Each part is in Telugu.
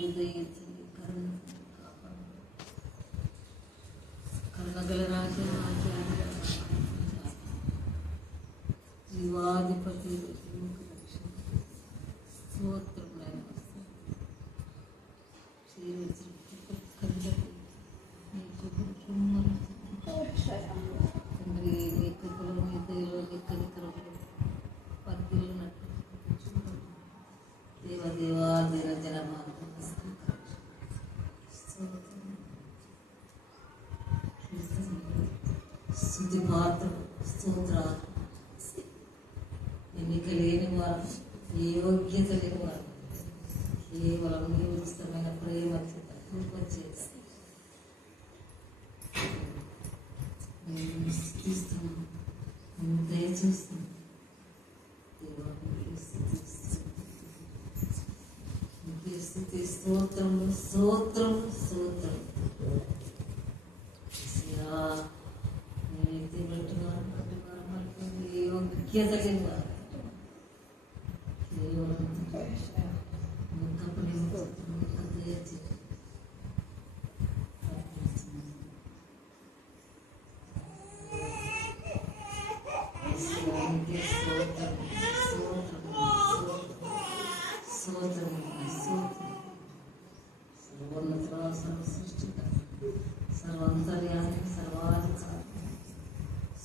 మీరు దయించండి, కరుణగల రాజా, జీవాధిపతి, స్తోత్రములైన తండ్రి, నీ కృపలో నీ దయలో నీ కనికరములు వర్ధిల్లునట్లు దేవదేవా నిరంజన స్తుతి పాత్రలు స్తోత్రాలు. ఎన్నిక లేని వారు, ఏ యోగ్యత లేని వారు, కేవలం నీ ఉచితమైన ప్రేమ చేత కృప చేత మేము స్థుతిస్తున్నాం, మేము దయచేస్తున్నాం. స్తోత్రం స్తోత్రం స్తోత్రం. నేనైతే యోగ్యత లేని వారు, కేవలం సర్వంతర్యాన్ని సర్వాధికారి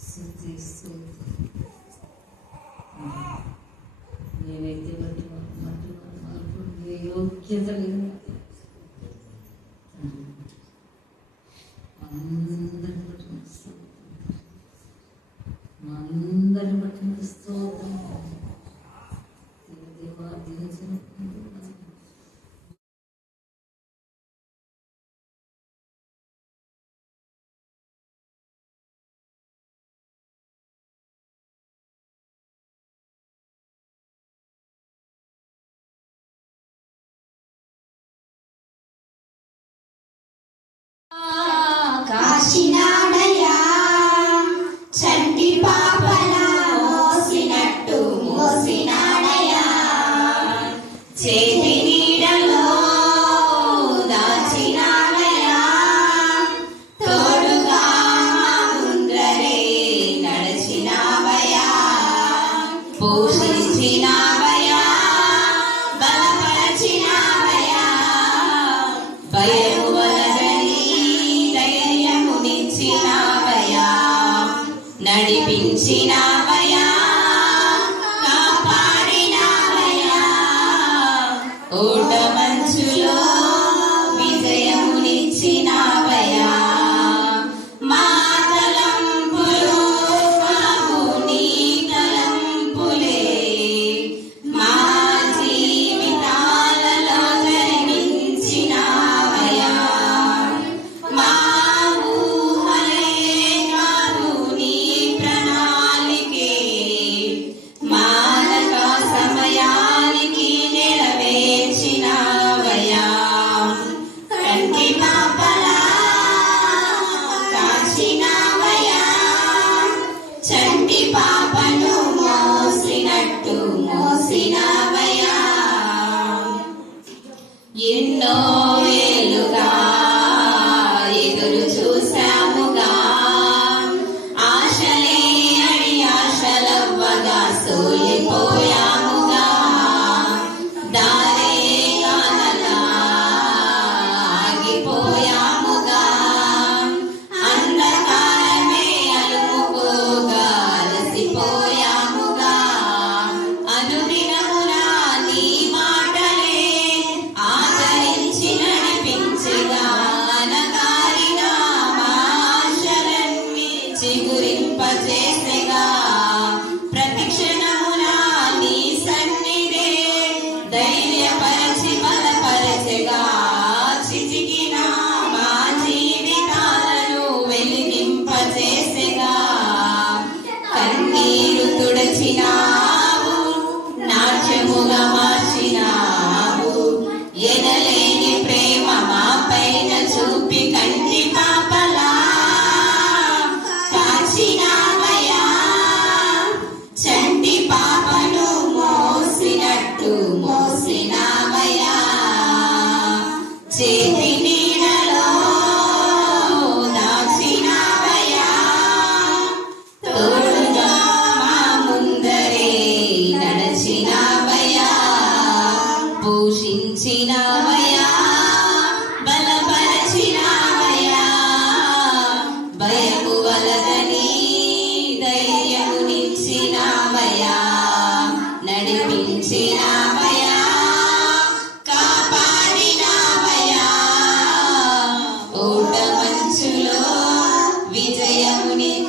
స్థుతి స్తోత్రం. నేనైతే మట్టి యోగ్యత లేదు. అందరిని బట్టి స్తోత్రం. కాశీనాడయా చంటి పాపన మోసినట్టు మోసినాడయా, చేతి నీడలో దాచినాడయా, తోడుగా ముందరే నడిచినావయా, పోషించినావయా, బలపరచినావయా, భయము నడిపించినావయా, కాపాడినావయా, ఓట మంచులో విజయమునిచ్చినావయా, మా తలంపులు కావు నీ తలంపులే, మా జీవితాలలో కనిపించినావయా, మా చంటి పాపను మోసినట్టు మోసినావయా, ఎన్నో ఏలుగా ఎదురు చూసాముగా, ఆశలే అడి ఆశలవ్వగా సోలిపోయాముగా, దారే కానలా ఆగిపోయాముగా, అంధకారమే అలుముకోగా అలసిపోయాముగా, అనుదినమునా నీ మాటలే ఆచరించి నడిపించగా, అనగారిన మా ఆశలన్నీ చిగురింపచేసెగా, ప్రతి క్షణమునా నీ సన్నిధే ధైర్యపరచి బలపరచెగా, చిచికిన మా జీవితాలను వెలిగింపచేసెగా, కన్నీరు తుడచినావు, నాట్యముగా మార్చినావు, ఎనలేని ప్రేమ మా పైన చూపి కంటి పాపలా కాచినావయా, నడిపించినావయ్యా, కాపాడినావయ్యా. ఓట మంచులో విజయమునిచ్చినావయ్యా.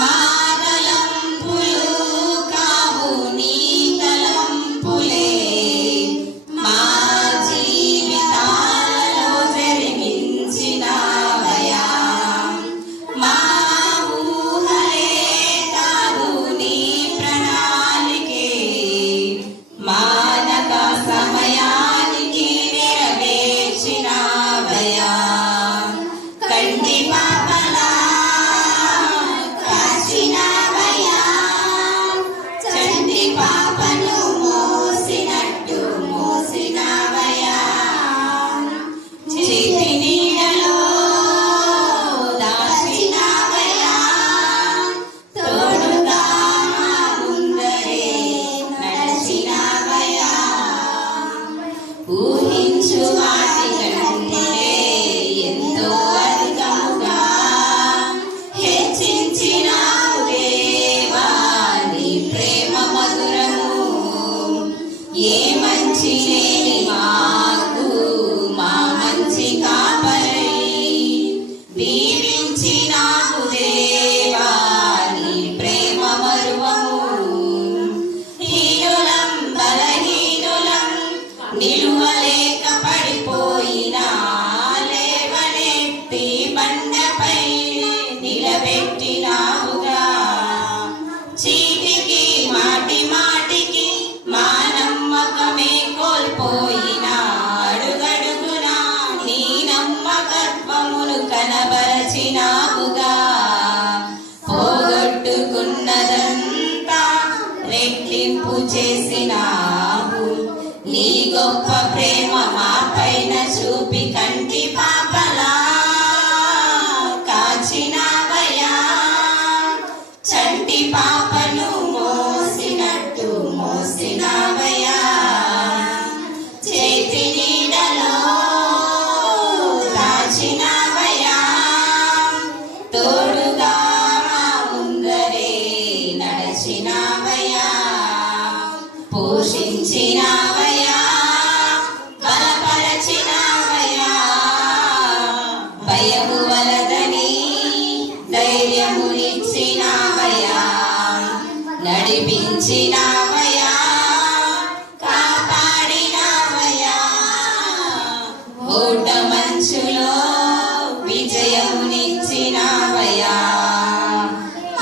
మా తలంపులు కావు నీ తలంపులే, మా జీవితాలలో జరిగించినావయ్యా. మా ఊహలే కాదు నీ ప్రణాళికే, మానక సమయానికి నెరవేర్చినావయ్యా. కంటి పాపలా కాచినావయ్యా, చంటి పాపను మోసినట్టు మోసినావయ్యా. చేతి నీడలో దాచినావయ్యా, తోడుగా మా ముందరే నడిచినావయ్యా. ఊహించు వాటి కంటే ఎంతో అధికముగా హెచ్చించినావు దేవా నీ ప్రేమ మధురము. ఏ మంచి లేని మాకు మా మంచి కాపరై దీవించినావు దేవా నీ ప్రేమ మరువము. హీనులం బలహీనులం నిలువలేక పడిపోయినా లేవనెత్తి బండపై నిలబెట్టినావుగా. చీటికి మాటి మాటికి మా నమ్మకమే కోల్పోయినా అడుగడుగునా నీ నమ్మకత్వమును కనబరచినావుగా. పోగొట్టుకున్నదంతా రెట్టింపు చేసినావు, నీ గొప్ప ప్రేమ మా పైన చూపి కంటి పాపలా కాచినావయ్యా. చంటి పాపను మోసినట్టు మోసినావయ్యా. చేతి నీడలో దాచినావయ్యా, తోడుగా మా ముందరే నడిచినావయ్యా. పోషించినావయ్యా, బలపరచినావయ్యా. భయము వలదని ధైర్యమునిచ్చినావయ్యా. నడిపించినావయ్యా, కాపాడినావయ్యా. ఓట మంచులో విజయమునిచ్చినావయ్యా.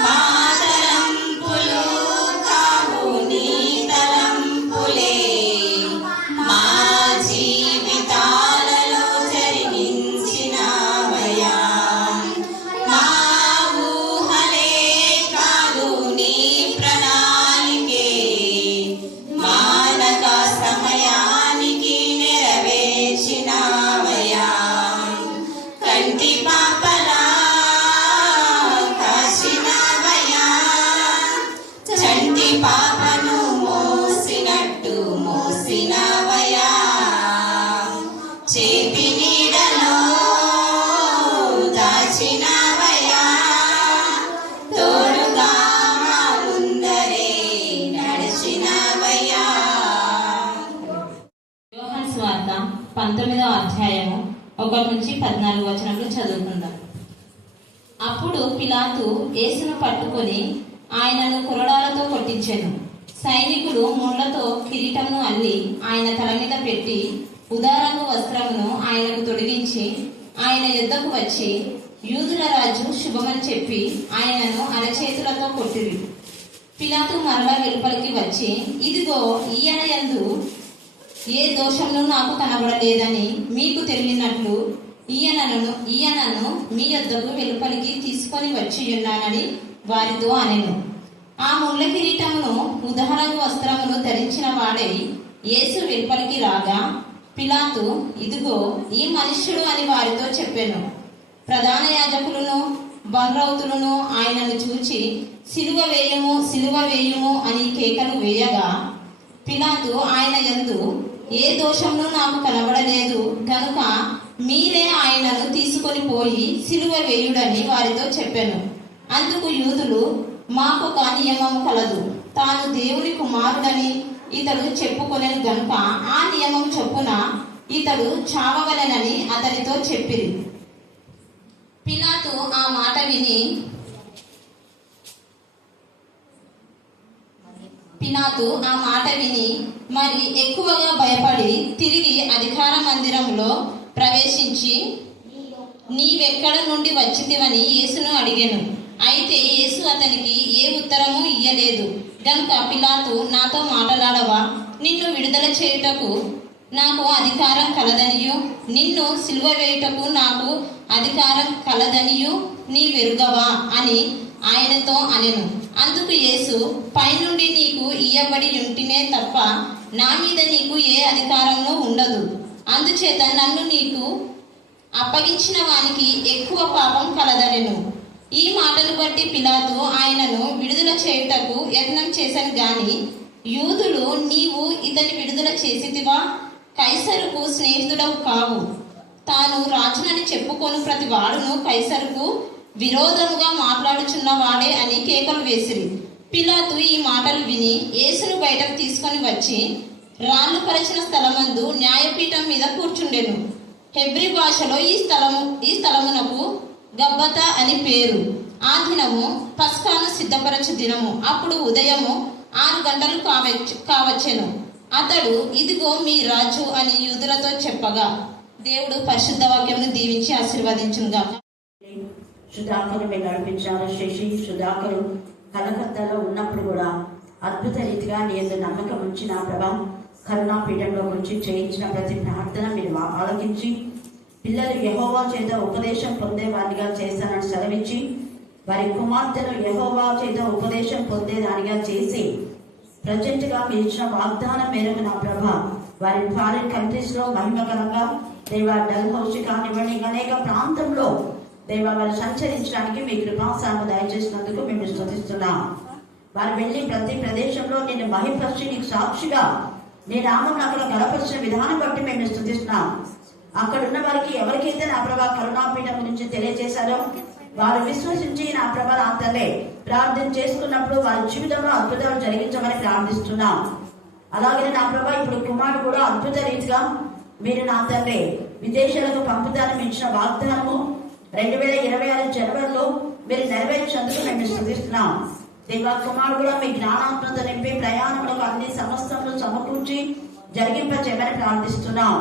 మా తలంపులు కావు నీ తలంపులే, మా జీవితాలలో జరిగించినావయ్యా. మా ఊహలే కాదు నీ ప్రణాళికే, మానక సమయానికి నెరవేర్చినావయ్యా. కంటి పాపలా కాచినావయ్యా, చంటి పాపను మోసినట్టు మోసినావయ్యా. చేతి నీడలో దాచినావయ్యా, తోడుగా మా ముందరే నడిచినావయ్యా. యోహాను సువార్త 19వ అధ్యాయము 1 నుంచి 14 వచనములు చదువుకుందాం. అప్పుడు పిలాతు యేసును పట్టుకొని ఆయనను కొరడాలతో కొట్టించెను. సైనికులు ముళ్లతో కిరీటమును అల్లి ఆయన తల మీద పెట్టి ఉదారంగు వస్త్రమును ఆయనకు తొడిగించి ఆయన యుద్ధకు వచ్చి యూదుల రాజు శుభమని చెప్పి ఆయనను అరచేతులతో కొట్టిరి. పిలాతు మరలా వెలుపలికి వచ్చి, ఇదిగో ఈయన యందు ఏ దోషమును నాకు కనబడలేదని మీకు తెలియనట్లు ఈయనను మీ యొద్దకు వెలుపలికి తీసుకొని వచ్చి ఉన్నానని వారితో అనెను. ఆ ముళ్ళ కిరీటమును ఉదారంగు వస్త్రమును ధరించిన వాడై యేసు వెలుపలికి రాగా పిలాతు, ఇదిగో ఈ మనుష్యుడు అని వారితో చెప్పెను. ప్రధాన యాజకులను బండ్రౌతులను ఆయనను చూచి సిలువ వేయుము అని కేకలు వేయగా పిలాతు ఆయన యందు ఏ దోషమును నాకు కనబడలేదు కనుక మీరే ఆయనను తీసుకొని పోయి సిలువ వేయుడని వారితో చెప్పెను. అందుకు యూదులు, మాకొక నియమము కలదు, తాను దేవుని కుమారుడని ఇతడు చెప్పుకొనెను గనుక ఆ నియమం చొప్పున ఇతడు చావవలెనని అతనితో చెప్పిరి. పిలాతు ఆ మాట విని మరి ఎక్కువగా భయపడి తిరిగి అధికార మందిరంలో ప్రవేశించి నీవెక్కడ నుండి వచ్చితివని యేసును అడిగెను. అయితే యేసు అతనికి ఏ ఉత్తరము ఇయ్యలేదు. గనుక పిలాతు, నాతో మాట్లాడవా? నిన్ను విడుదల చేయుటకు నాకు అధికారం కలదనియు నిన్ను సిలువ వేయుటకు నాకు అధికారం కలదనియు నీ వెరుగవా అని ఆయనతో అనెను. అందుకు యేసు, పైనుండి నీకు ఇయ్యబడి ఉంటినే తప్ప నా మీద నీకు ఏ అధికారము ఉండదు. అందుచేత నన్ను నీకు అప్పగించిన వానికి ఎక్కువ పాపం కలదనెను. ఈ మాటను బట్టి పిలాతు ఆయనను విడుదల చేయుటకు యత్నం చేశాను గాని యూదులు, నీవు ఇతని విడుదల చేసితివా? కైసరుకు స్నేహితుడవు కావు. తాను రాజునని చెప్పుకొను ప్రతి వాడును కైసరుకు విరోధముగా మాట్లాడుచున్న వాడే అని కేకలు వేసిరి. పిలాతు ఈ మాటలు విని యేసును బయటకు తీసుకొని వచ్చి రాళ్లు పరిచిన స్థలమందు న్యాయపీఠం మీద కూర్చుండెను. హెబ్రీ భాషలో ఈ స్థలమునకు గబ్బతా అని పేరు. ఆ దినము పస్కాను సిద్ధపరచు దినము. అప్పుడు ఉదయము 6 గంటలు కావచ్చెను. అతడు, ఇదిగో మీ రాజు అని యూదులతో చెప్పగా దేవుడు పరిశుద్ధ వాక్యమును దీవించి ఆశీర్వదించునుగాక. సుధాకరు మీరు నడిపించారు. శశి సుధాకరు కలకత్తాలో ఉన్నప్పుడు కూడా అద్భుత రీతిగా నేను నమ్మకం ఉంచి నా ప్రభావం కరుణాపీఠంలో గురించి చేయించిన ప్రతి ప్రార్థన మీరు ఆలకించి పిల్లలు యెహోవా చేత ఉపదేశం పొందేవారిగా చేస్తానని సెలవిచ్చి వారి కుమార్తెను యెహోవా చేత ఉపదేశం పొందేదానిగా చేసి ప్రజెంట్గా మీరు ఇచ్చిన వాగ్దానం మేరకు నా ప్రభా వారి ఫారిన్ కంట్రీస్ లో మహిమకరంగా దేవా డల్ హౌస్ కానివ్వండి అనేక ప్రాంతంలో దేవ వారు సంచరించడానికి మీ కృపాసాము దయచేసినందుకు మేము స్తుతిస్తున్నాం. వారు వెళ్ళి ప్రతి ప్రదేశంలో నేను మహిపరిచి నీకు సాక్షిగా నీ నామం అక్కడ గలపరిచిన విధానం బట్టి మేము స్తుతిస్తున్నాం. అక్కడ ఉన్న వారికి ఎవరికైతే నా ప్రభా కరుణాపీఠం గురించి తెలియజేశారో వారు విశ్వసించి నా ప్రభా నా తల్లే ప్రార్థన చేసుకున్నప్పుడు వారి జీవితంలో అద్భుతాలు జరిగించమని ప్రార్థిస్తున్నాం. అలాగే నా ప్రభా ఇప్పుడు కుమారుడు కూడా అద్భుత రీతిగా మీరు నా తండ్రి విదేశాలకు పంపుతానని ఇచ్చిన వాగ్దానము 2026 జనవరిలో మీరు నెరవేర్చేందుకు మేము స్తుతిస్తున్నాం. దేవా కుమారుడు కూడా మీ జ్ఞానాత్మత నింపి ప్రయాణంలో అన్ని సమస్తములు సమకూర్చి జరిగింపచేయమని ప్రార్థిస్తున్నాం.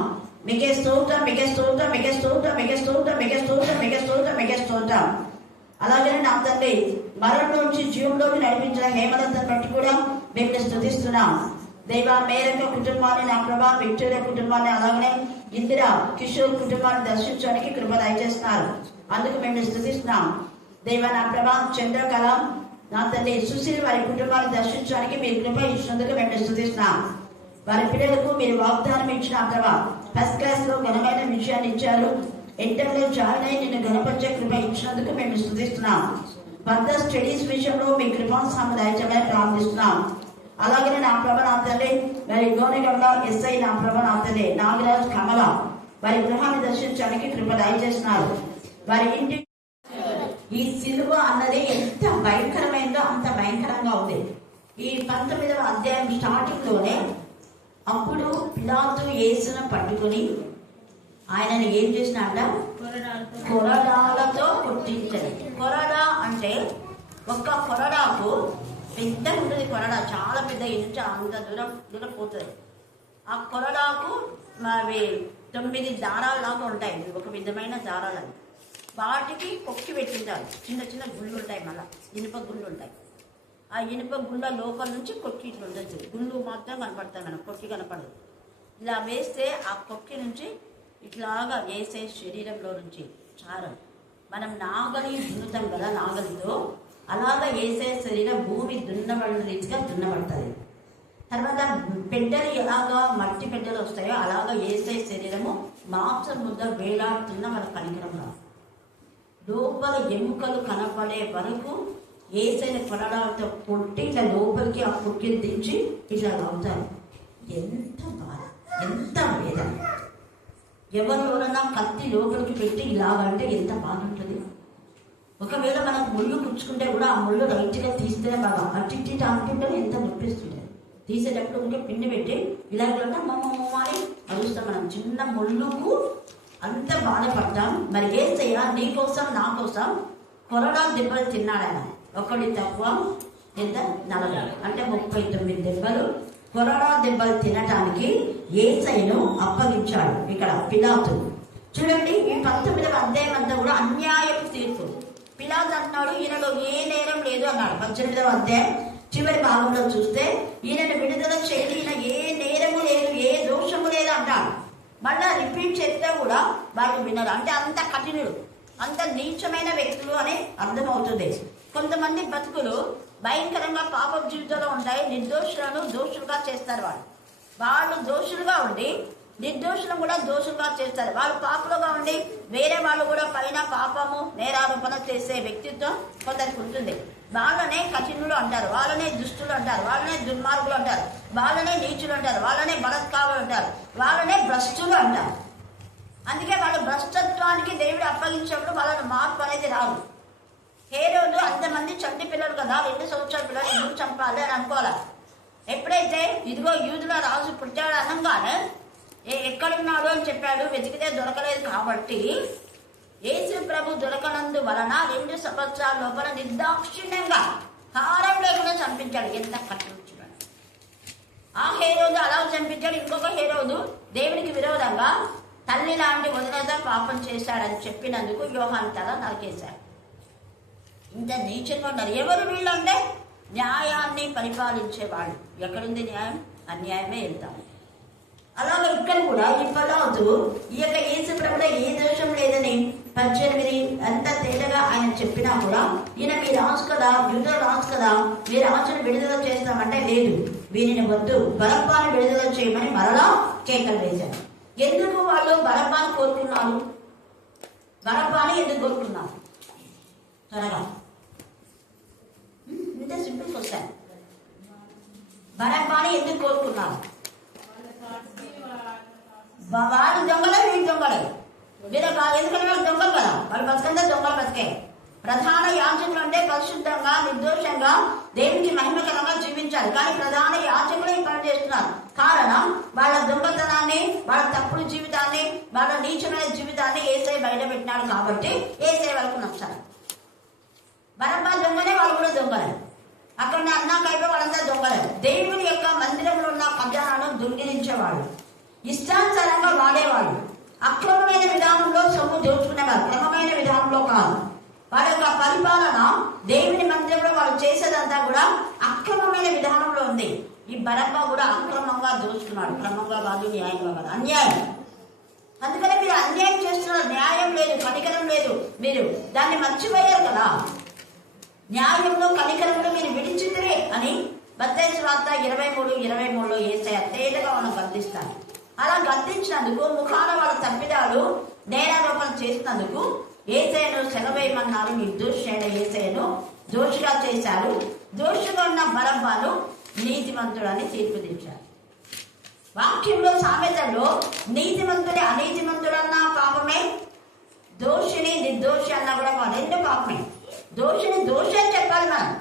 మీకే స్తోత్రం, మీకే స్తోత్రం, మీకే స్తోత్రం, మీకే స్తోత్రం, మీకే స్తోత్రం, మీకే స్తోత్రం, మీకే స్తోత్రం. అలాగే నా తండ్రి మరణం నుంచి జీవంలోకి నడిపించిన హేమలతను బట్టి కూడా మేము స్తుతిస్తున్నాం. దేవా మేరక కుటుంబాన్ని నా ప్రభా విక్టోరియా కుటుంబాన్ని అలాగనే ఇందిరా కిషోర్ కుటుంబాన్ని దర్శించడానికి కృప దయచేస్తున్నారు. అందుకు మేము స్తుతిస్తున్నాం. దేవా నా ప్రభా చంద్రకళ నా తండ్రి సుశీల్ వారి కుటుంబాన్ని దర్శించడానికి మీరు కృప ఇచ్చినందుకు మేము స్తుతిస్తున్నాం. వారి పిల్లలకు మీరు వాగ్దానం ఇచ్చిన ప్రభా ఫస్ట్ క్లాస్ లో ఘనమైన విషయాన్ని ఇచ్చారు. ఇంటర్లో జాయిన్ అయి నిన్ను గణపరిచే కృప ఇచ్చినందుకు మేము స్తుతిస్తున్నాం. ఫర్దర్ స్టడీస్ విషయంలో మీ కృపాసాము దయచేయమని ప్రార్థిస్తున్నాం. అలాగే నా ప్రభ నా తల్లి వారి గోనెగండ ఎస్ఐ నా ప్రభ నా తల్లి నాగరాజ్ కమల వారి గృహాన్ని దర్శించడానికి కృప దయచేస్తున్నారు. వారి ఇంటి ఈ సిలువ అన్నది ఎంత భయంకరమైందో అంత భయంకరంగా ఉంది. ఈ 19వ అధ్యాయం స్టార్టింగ్ లోనే అప్పుడు పిలాతు యేసును పట్టుకుని ఆయనను ఏం చేసినాడ? కొరడాలతో కొట్టించాడు. కొరడా అంటే ఒక్క కొరడాకు పెద్ద ఉంటుంది. కొరడా చాలా పెద్ద ఇంచు అంత దూరం పోతుంది. ఆ కొరడాకు అవి 9 దారాలాగా ఉంటాయి. ఒక విధమైన దారాలు వాటికి కొక్కి పెట్టింటారు. చిన్న చిన్న గుళ్ళు ఉంటాయి, మళ్ళీ ఇనుప గుళ్ళు ఉంటాయి. ఆ ఇనుప గుళ్ళ లోపల నుంచి కొక్కి ఇట్లా ఉంటుంది. గుళ్ళు మాత్రం కనపడతాయి, మనకు కొక్కి కనపడదు. ఇలా వేస్తే ఆ కొక్కి నుంచి ఇట్లాగా వేసే శరీరంలో నుంచి చారం మనం నాగలి దున్నుతాం కదా, నాగలితో అలాగా వేసే శరీరం భూమి దున్నబడిన రీతిగా దున్నబడుతుంది. తర్వాత పెద్దలు ఎలాగా మట్టి పెద్దలు వస్తాయో అలాగా వేసే శరీరము మాంసం ముద్ద వేలాడుతున్న మన కనికరం రాదు. లోపల ఎముకలు కనపడే వరకు ఏసైన కొరడాలతో కొట్టి ఇట్లా లోపలికి ఆ కుక్కిని దించి ఇట్లా అవుతారు. ఎంత బాధ, ఎంత వేదన. ఎవరిలోనన్నా కత్తి లోపలికి పెట్టి ఇలాగంటే ఎంత బాధ ఉంటుంది. ఒకవేళ మనం ముళ్ళు కుచ్చుకుంటే కూడా ఆ ముళ్ళు రైట్గా తీస్తేనే బాగా అట్టి అంటుంటే ఎంత నొప్పిస్తుంది. తీసేటప్పుడు ఉంటే పిండి పెట్టి ఇలాగ మమ్మ అని అరుస్తాం. మనం చిన్న ముళ్ళుకు అంత బాధపడతాం. మరి ఏం చెయ్యాలి? నీ కోసం నా కోసం కొరడా దెబ్బలు తిన్నాడు ఆయన. ఒకటి తక్కువ ఎంత 40 అంటే 39 దెబ్బలు కొరడా దెబ్బలు తినటానికి యేసయ్యను అప్పగించాడు ఇక్కడ పిలాతు. చూడండి, ఈ 19వ అధ్యాయం అంతా కూడా అన్యాయపు తీర్పు. పిలాతు అంటున్నాడు ఈయనలో ఏ నేరం లేదు అన్నాడు. 18వ అధ్యాయం చివరి భాగంలో చూస్తే ఈయనను విడుదల చేయాలి, ఈయన ఏ నేరము లేదు, ఏ దోషము లేదు అంటాడు. మళ్ళా రిపీట్ చేస్తే కూడా వాళ్ళు వినరు. అంటే అంత కఠినుడు, అంత నీచమైన వ్యక్తులు అని అర్థమవుతుంది. కొంతమంది బతుకులు భయంకరంగా పాప జీవితంలో ఉంటాయి. నిర్దోషులను దోషులుగా చేస్తారు. వాళ్ళు దోషులుగా ఉండి నిర్దోషులను కూడా దోషులుగా చేస్తారు. వాళ్ళు పాపులుగా ఉండి వేరే వాళ్ళు కూడా పైన పాపము నేరారోపణ చేసే వ్యక్తిత్వం కొందరికి ఉంటుంది. వాళ్ళనే కఠినులు అంటారు, వాళ్ళనే దుష్టులు అంటారు, వాళ్ళనే దుర్మార్గులు అంటారు, వాళ్ళనే నీచులు అంటారు, వాళ్ళనే బలత్కారులు అంటారు, వాళ్ళనే భ్రష్టులు అంటారు. అందుకే వాళ్ళు భ్రష్టత్వానికి దేవుడు అప్పగించినప్పుడు వాళ్ళని మార్పు అనేది రాదు. హేరోదు అంతమంది చంటి పిల్లలు కదా, 2 సంవత్సరాల పిల్లలు ఎందుకు చంపాలి అని అనుకోవాలి. ఎప్పుడైతే ఇదిగో యూదుల రాజు పుట్టాడు అనగానే ఎక్కడున్నాడు అని చెప్పాడు, వెతికితే దొరకలేదు. కాబట్టి యేసు ప్రభు దొరకనందు వలన 2 సంవత్సరాల లోపల నిర్దాక్షిణ్యంగా హారం లేకుండా చంపించాడు. ఎంత కట్టించాడు ఆ హేరోదు, అలా చంపించాడు. ఇంకొక హేరోదు దేవునికి విరోధంగా తల్లి లాంటి వదినతో పాపం చేశాడని చెప్పినందుకు యోహాను తల నరికేశాడు. ఇంత నీచంగా ఉన్నారు. ఎవరు వీళ్ళు అంటే న్యాయాన్ని పరిపాలించేవాళ్ళు. ఎక్కడుంది న్యాయం? అన్యాయమే వెళ్తాం. అలాగే ఇక్కడ కూడా ఈ పిలాతు ఈ యొక్క యేసు ప్రభులో ఏ దోషం లేదని 18 అంత తేటగా ఆయన చెప్పినా కూడా ఈయన మీ రాజు కదా, యూదుల రాజు కదా, మీ రాజును విడుదల చేస్తామంటే లేదు, వీరిని వద్దు, బరబ్బాను విడుదల చేయమని మరలా కేకలు వేశారు. ఎందుకు వాళ్ళు బరబ్బాను కోరుకున్నారు? బరబ్బాని ఎందుకు కోరుకున్నారు? త్వరగా ఇంత సింపుల్ క్వశ్చన్. బరబ్బాని ఎందుకు కోరుకున్నారు? వాళ్ళు దొంగలే, వీళ్ళు దొంగలే. ఎందుకంటే వాళ్ళు దొంగలు కదా, వాళ్ళు బతుకంతా దొంగలు బతికే. ప్రధాన యాజకులు అంటే పరిశుద్ధంగా నిర్దోషంగా దేవునికి మహిమకరంగా జీవించాలి. కానీ ప్రధాన యాజకులే ఈ పని చేస్తున్నారు. కారణం వాళ్ళ దొంగతనాన్ని, వాళ్ళ తప్పుడు జీవితాన్ని, వాళ్ళ నీచమైన జీవితాన్ని యేసయ్య బయట పెట్టినాడు. కాబట్టి యేసయ్య వాళ్ళకు నచ్చాలి. బరబ్బా దొంగనే, వాళ్ళు కూడా దొంగలే. అక్కడ అన్నాకైతే వాళ్ళంతా దొంగలే. దేవుని యొక్క మందిరంలో ఉన్న ఖజానాను దొంగిలించేవాడు, ఇష్టానుసారంగా వాడేవాడు, అక్రమమైన విధానంలో సొమ్ము దోచుకునేవారు, క్రమమైన విధానంలో కాదు. వాళ్ళ యొక్క పరిపాలన దేవుని మందిరంలో వాళ్ళు చేసేదంతా కూడా అక్రమమైన విధానంలో ఉంది. ఈ బరబ్బా కూడా అక్రమంగా దోచుకున్నాడు, క్రమంగా కాదు, న్యాయంగా కాదు, అన్యాయం. అందుకని మీరు అన్యాయం చేస్తున్నారు, న్యాయం లేదు, కనికరం లేదు, మీరు దాన్ని మర్చిపోయారు కదా. న్యాయంలో కనికరంలో మీరు విడిచితే అని మత్తయి సువార్త 23:23లో యేసయ్య తేటగా మనం గద్దిస్తాను. అలా గద్దించినందుకు ముఖాన వాళ్ళ తప్పిదాలు నేరారోపణ చేసినందుకు యేసయ్యను సెలవేయమన్నారు. నిర్దోషి అయిన యేసయ్యను దోషిగా చేశారు. దోషిగా ఉన్న బరబ్బాను నీతిమంతుడని తీర్పు తెచ్చారు. వాక్యంలో సామెతల్లో నీతిమంతుడే అనీతిమంతుడన్న పాపమే, దోషిని నిర్దోషి అన్నా కూడా 2 పాపమే. దోషిని దోషి అని చెప్పాలి. మనం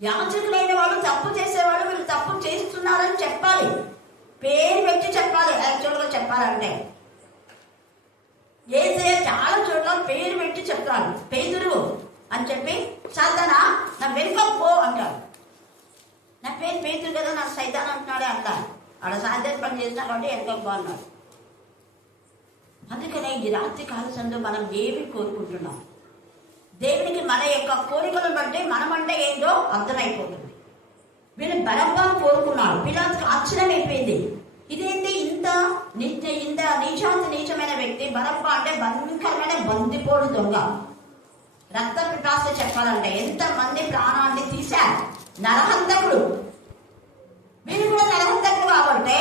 యాజకులైన వాళ్ళు తప్పు చేసేవాళ్ళు వీళ్ళు తప్పు చేస్తున్నారని చెప్పాలి, పేరు పెట్టి చెప్పాలి. యాక్చువల్గా చెప్పాలంటే యేసయ్య చాలా చోట్ల పేరు పెట్టి చెప్తాడు. పేతురు అని చెప్పి సాతానా నా వెనుక పో అంటాడు. నా పేరు పేతురు కదా, నాకు సైతాన్ అంటున్నాడే అంటాడు. ఆడ సాధ్యత పని చేసినా కాబట్టి వెనుక పో అన్నాడు. అందుకనే ఈ రాత్రి కాలశంలో మనం ఏమి కోరుకుంటున్నాం? దేవునికి మన యొక్క కోరికలను బట్టి మనమంటే ఏంటో అర్థమైపోతుంది. వీళ్ళు బరబ్బాను కోరుకున్నాడు. పిలాతుకు ఆశ్చర్యం అయిపోయింది. ఇదేంటి ఇంత నీచమైన వ్యక్తి బరబ్బా అంటే భయంకరమైన బందిపోడు దొంగ, రక్త పిపాస చెప్పాలంటే ఎంతమంది ప్రాణాన్ని తీశారు, నరహంతకుడు. వీళ్ళు కూడా నరహంతకుడు కాబట్టి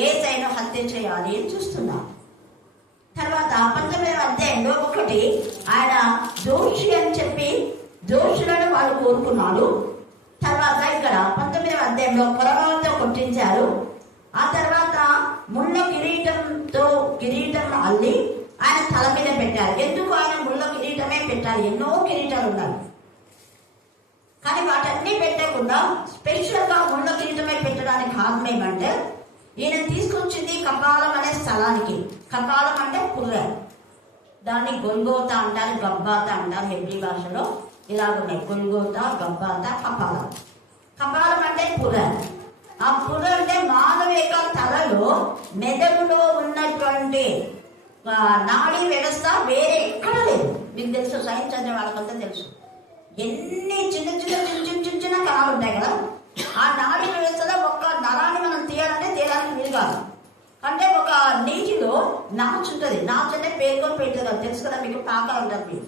యేసయ్యను హత్య చేయాలి అని చూస్తున్నారు. తర్వాత 19వ అధ్యాయంలో 1 ఆయన దోషి అని చెప్పి దోషులను వాళ్ళు కోరుకున్నాడు. తర్వాత ఇక్కడ 19వ అధ్యాయంలో కొరడాలతో కొట్టించారు. ఆ తర్వాత ముళ్ళ కిరీటం అల్లి ఆయన తల మీద పెట్టారు. ఎందుకు? ఆయన ముళ్ళ కిరీటమే పెట్టాలి. ఎన్నో కిరీటాలు ఉన్నాయి, కానీ వాటన్నీ పెట్టకుండా స్పెషల్ గా ముళ్ళ కిరీటమే పెట్టడానికి కారణం ఏమంటే, ఈయన తీసుకొచ్చింది కపాలం అనే స్థలానికి. కపాలం అంటే పుర్రె, దాన్ని గొల్గోతా అంటారు, గబ్బాత అంటారు. హెబ్రీ భాషలో ఇలాగున్నాయి, గొల్గోతా, గబ్బాత, కపాలం. కపాలం అంటే పుర్రె. ఆ పుర్రె అంటే మానవ యొక్క తలలో మెదడులో ఉన్నటువంటి నాడీ వ్యవస్థ వేరే ఎక్కడ లేదు. మీకు తెలుసు, సైన్స్ చదివే వాళ్ళకంతా తెలుసు. ఎన్ని చిన్న చిన్న చిన్న చిన్న చిన్న చిన్న కణాలు ఉంటాయి కదా, ఆ నాడీ వ్యవస్థలో ఒక్క నరాన్ని మనం తీయాలంటే తీయడానికి వీలు కాదు. అంటే ఒక నీటిలో నాచు ఉంటుంది. నాచు అంటే పేరుకొని పెట్టదు కదా, తెలుసు కదా మీకు. పాకలు అంటారు మీరు.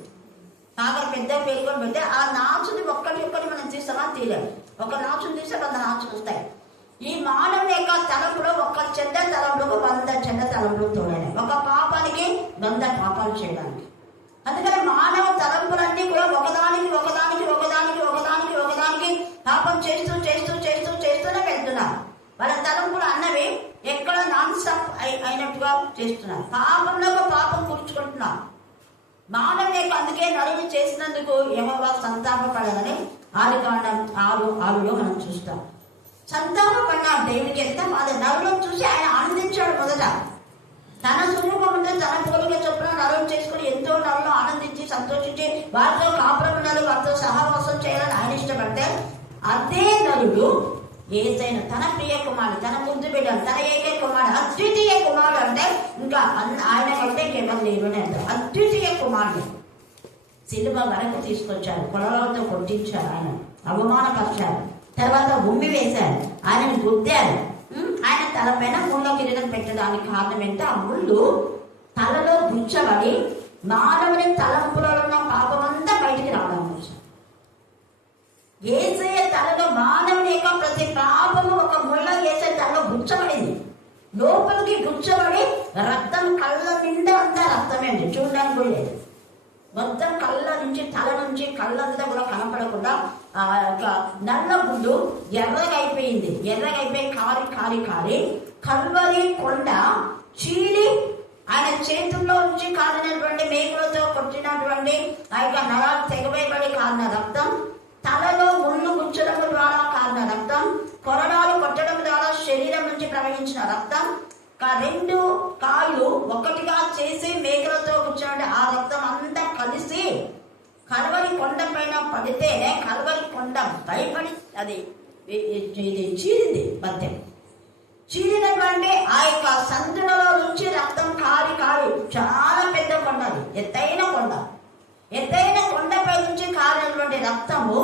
పాకలు పెద్ద పేరుకొని పెడితే ఆ నాచుని ఒక్కటి మనం తీస్తామా? తీయలేదు. ఒక నాచుని తీస్తే 100 నాచులు వస్తాయి. ఈ మానవుని యొక్క తలంపులో ఒక చెడ్డ తలంపులకు 100 చెడ్డ తలంపులు తోడాయి. ఒక పాపానికి 100 పాపాలు చేయడానికి. అందుకని మానవ తలంపులన్నీ కూడా ఒకదానికి పాపం చేస్తూనే వెళ్తున్నారు. వాళ్ళ తలంపులు అన్నవి ఎక్కడ నాన్ స్టాప్ అయినట్టుగా చేస్తున్నారు. పాపంలో పాపం కూర్చుకుంటున్నారు. మానవుని యొక్క అందుకే నరుని చేసినందుకు యెహోవా సంతాపపడదని ఆదికాండం 6:6లో మనం చూస్తాం. సంతాపపడిన దేవుడికి ఎంత బాధ. నరులను చూసి ఆయన ఆనందించాడు. మొదట తన స్వరూపంలో తన పోలిక చొప్పున నరులు చేసుకుని ఎంతో నరులు ఆనందించి సంతోషించి వారితో కాపురములు, వారితో సహవాసం చేయాలని ఆయన ఇష్టపడితే, అదే నరుడు ఏదైనా తన ప్రియ కుమారుడు, తన ముద్దు బిడ్డలు, తన ఏకైక కుమారుడు, అద్వితీయ కుమారుడు అంటే ఇంకా ఆయన కంటే కేవలం దేవుడే అంటారు. అద్వితీయ కుమారుడు సిలువ వరకు తీసుకొచ్చారు. కొలలతో కొట్టించారు, ఆయన అవమానపరిచారు, తర్వాత ఉమ్మి వేశారు, ఆయనను గుద్దారు. ఆయన తలపైన ముళ్ళ కిరీటం పెట్టడానికి కారణం ఏంటంటే, ఆ ముళ్ళు తలలో గుచ్చబడి మానవుని తలంపులలో ఉన్న పాపమంతా బయటికి రావడం కోసం. యేసయ్య తలలో మానవుని యొక్క ప్రతి పాపము ఒక ముళ్ళ యేసయ్య తలలో గుచ్చబడింది. లోపలికి గుచ్చబడి రక్తం కళ్ళ నిండా అంతా రక్తమే అండి, చూడడానికి కూడా లేదు. మొత్తం కళ్ళ నుంచి, తల నుంచి కళ్ళంతా కూడా కనపడకుండా ఆ యొక్క నల్ల గుడ్డు ఎర్రగా అయిపోయి కారి కల్వరి కొండ చీలి ఆయన చేతుల్లో నుంచి కారినటువంటి మేకులతో కొట్టినటువంటి ఆ యొక్క నరాలు తెగవేయబడి కారిన రక్తం, తలలో ముళ్ళు గుచ్చడం ద్వారా కారిన రక్తం, కొరడాలు కొట్టడం ద్వారా శరీరం నుంచి ప్రవహించిన రక్తం, 2 కాళ్ళు ఒక్కటిగా చేసి మేకలతో కూర్చోండి ఆ రక్తం అంతా కలిసి కల్వరి కొండ పైన పడితే, కల్వరి కొండ భయపడి అది చీరింది. మధ్య చీరినటువంటి ఆ యొక్క సందులలో నుంచి రక్తం కారి చాలా పెద్ద కొండ, అది ఎత్తైన కొండపై నుంచి కారినటువంటి రక్తము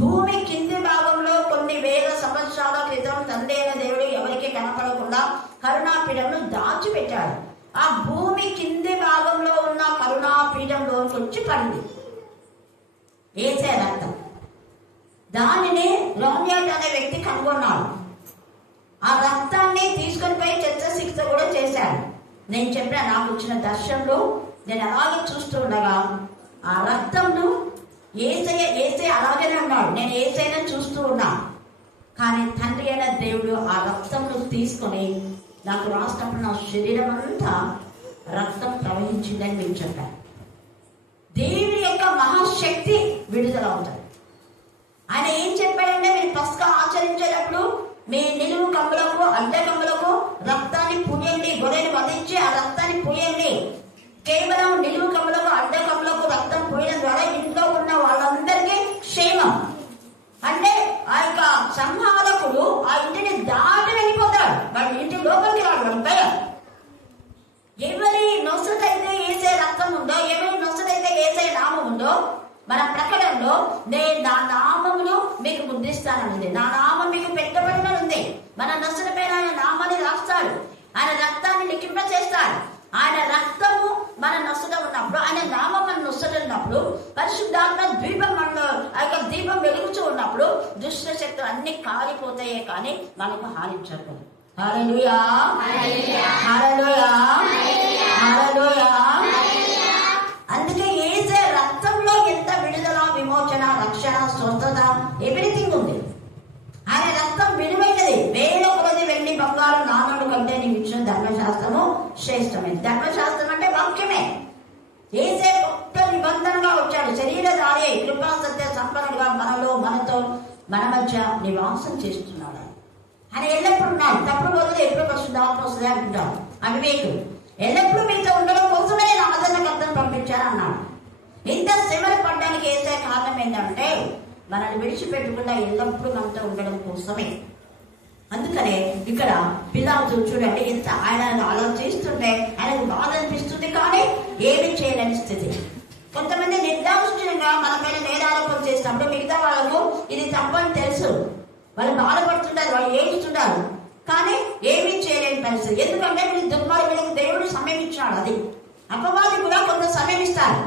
భూమి కింది భాగంలో కొన్ని వేల సంవత్సరాల క్రితం తండ్రి అయిన దేవుడు ఎవరికి కనపడకుండా కరుణాపీఠంను దాచిపెట్టాడు. ఆ భూమి కింది భాగంలో ఉన్న కరుణాపీఠంలోకి వచ్చి పడింది యేసయ్య రక్తం. దానిని రోమియోట్ అనే వ్యక్తి కనుగొన్నాడు. ఆ రక్తాన్ని తీసుకొని పోయి చిత్రశిక్ష కూడా చేశాడు. నేను చెప్పిన నాకు వచ్చిన దర్శనంలో నేను అలాగే చూస్తూ ఉండగా ఆ రక్తంను యేసయ్య అలాగనే ఉన్నాడు. నేను యేసయ్యను చూస్తూ ఉన్నా, కానీ తండ్రి అయిన దేవుడు ఆ రక్తంను తీసుకొని నాకు రాసినప్పుడు నా శరీరం అంతా రక్తం ప్రవహించిందని నేను చెప్పాను. దేవుని యొక్క మహాశక్తి విడుదల అవుతుంది. ఆయన ఏం చెప్పాడంటే, మీరు పస్కా ఆచరించేటప్పుడు మీ నిలువు కమ్ములకు, అడ్డ కమ్ములకు రక్తాన్ని పూయండి. గొర్రెను వధించి ఆ రక్తాన్ని పూయండి. కేవలం నిలువు కమ్ములకు, అడ్డ కమ్ములకు రక్తం పోయడం ద్వారా ఇంట్లో ఉన్న వాళ్ళందరికీ క్షేమం. అంటే ఆ యొక్క సంహారకుడు ఆ ఇంటిని దాటి వెళ్ళిపోతాడు. వాడి ఇంటి లోపలికి రాడు. వాడి భయం. ఎవరి నొసటైతే యేసయ్య రక్తం ఉందో, ఎవరి నొసటైతే యేసయ్య నామం ఉందో, మన ప్రకటనలో నేను నా నామమును మీకు ముద్రిస్తానని, నా నామం మీకు పెట్టబడినది. మన నొసట పైన ఆయన నామాన్ని రాస్తాడు. ఆయన రక్తాన్ని లిఖింప చేస్తాడు. ఆయన రక్తము మన నొసట ఉన్నప్పుడు, ఆయన నామం మన నొసట ఉన్నప్పుడు, పరిశుద్ధాత్మ ద్వీపం మనలో ఆ యొక్క దీపం వెలుగుతూ ఉన్నప్పుడు దుష్ట శక్తులు అన్ని కాలిపోతాయే కానీ మనకు హానించదు. హల్లెలూయా, హల్లెలూయా, హల్లెలూయా. అందుకే యేసయ్య రక్తంలో ఎంత విడుదల, విమోచన, రక్షణ, స్వస్థత, ఎవ్రీథింగ్ ఉంది. ఆయన రక్తం విలువైనది. 1000 కొలది వెండి బంగారం నాణ్యుడు కంటే నీకు ఇచ్చిన ధర్మశాస్త్రము శ్రేష్టమైనది. ధర్మశాస్త్రం అంటే వాక్యమే. మన మధ్య నివాసం చేస్తున్నాడు. ఆయన ఎల్లప్పుడు ఉన్నాడు. తప్పుడు బదులు ఎప్పుడు పరిశుద్ధాత్మ వస్తుంది అంటున్నాడు. అవివేకుడు ఎల్లప్పుడూ మీతో ఉండడం కోసమే నేను ఆదరణకర్తను పంపించాను అన్నాడు. ఇంత శ్రమలు పడడానికి ఏసే కారణం ఏంటంటే మనల్ని విడిచిపెట్టకుండా ఎల్లప్పుడూ మనతో ఉండడం కోసమే. అందుకనే ఇక్కడ పిలాతు చూడండి, ఇంత ఆయన ఆలోచిస్తుంటే ఆయనకు బాధ అనిపిస్తుంది, కానీ ఏమి చేయలేని స్థితి. కొంతమంది నిర్దాక్షిణ్యంగా మన పైన నేరారోపణ చేసినప్పుడు మిగతా వాళ్ళకు ఇది తప్పని తెలుసు, వాళ్ళు బాధపడుతుంటారు, వాళ్ళు ఏడుస్తుంటారు, కానీ ఏమీ చేయలేని పరిస్థితి. ఎందుకంటే వీళ్ళు దుర్మార్గులకు దేవుడు సమయం ఇచ్చాడు. అది అపవాది కూడా కొంత సమయం ఇస్తారు.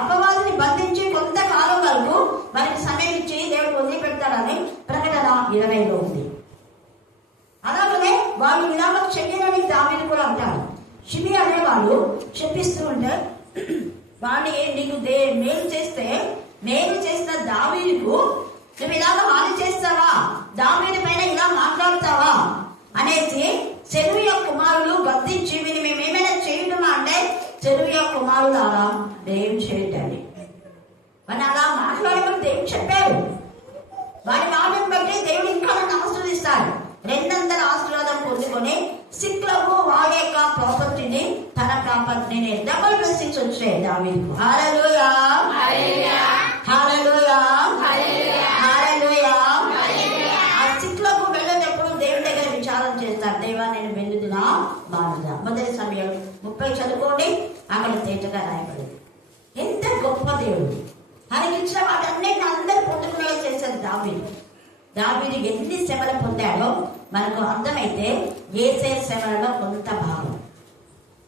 అపవాదిని బంధించి కొంతకాలం వరకు వారికి సమయం ఇచ్చి దేవుడు వదిలిపెడతాడని ప్రకటన 20లో ఉంది. అలాగనే వాళ్ళు ఇలాగ చెయ్యనని దావీదు కూడా అంటారు. షిమి అనేవాళ్ళు చెప్పిస్తూ ఉంటే వాడిని నీకు మేలు చేస్తే మేలు చేసిన దావీదుకు నువ్వు ఇలాగ హాని చేస్తావా, దావీదు పైన ఇలా మాట్లాడతావా అనేసి సెరూయా కుమారులు గద్దించి వీని మేమేమైనా చేయటమా అంటే సెరూయా కుమారులు అలా ఏం చేయటండి మన అలా మాట్లాడమని దేవుడు చెప్పారు. వారి మాటను బట్టి దేవుడు ఇంకా నన్ను ఆశీర్వదిస్తాడు. 200 ఆశీర్వాదం పొందుకొని సిక్లకు వాడి యొక్క ప్రాపర్టీని తన ప్రాపర్టీని డబుల్ బ్లెస్సింగ్స్ వచ్చాయి దావీదుకు. హల్లెలూయా హల్లెలూయా హల్లెలూయా హల్లెలూయా. ఆ సిక్లకు వెళ్ళేటప్పుడు దేవుడి దగ్గర విచారం చేస్తారు, దేవా నేను వెళ్ళుదునా మానుదా. మొదటి సమయం 30 చదువుకోండి, అక్కడ తేటగా రాయబడింది. ఎంత గొప్ప దేవుడు, ఆయనకి ఇచ్చిన వాటన్నిటిని అందరూ పొందుకునేలా చేశారు దావీదు. దావీదు ఎన్ని శ్రమలు పొందాడో మనకు అర్థమైతే యేసే శ్రమలలో కొంత భాగం.